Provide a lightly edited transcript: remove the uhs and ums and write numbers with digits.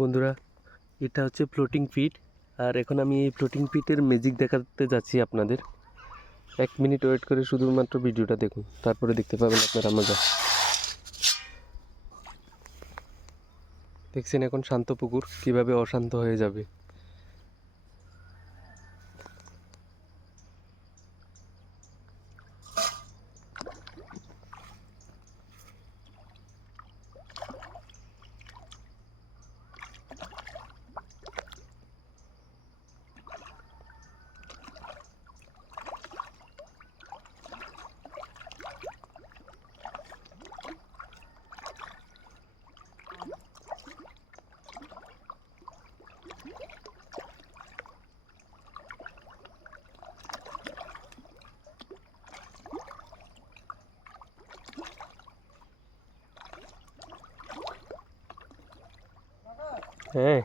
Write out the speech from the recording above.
বন্ধুরা, এটা হচ্ছে ফ্লোটিং পিট। আর এখন আমি এই ফ্লোটিং পিটের ম্যাজিক দেখাতে যাচ্ছি আপনাদের। 1 মিনিট ওয়েট করে শুধুমাত্র ভিডিওটা দেখুন, তারপরে দেখতে পাবেন আপনারা মজা। দেখছেন এখন শান্ত পুকুর কিভাবে অশান্ত হয়ে যাবে। হ্যাঁ।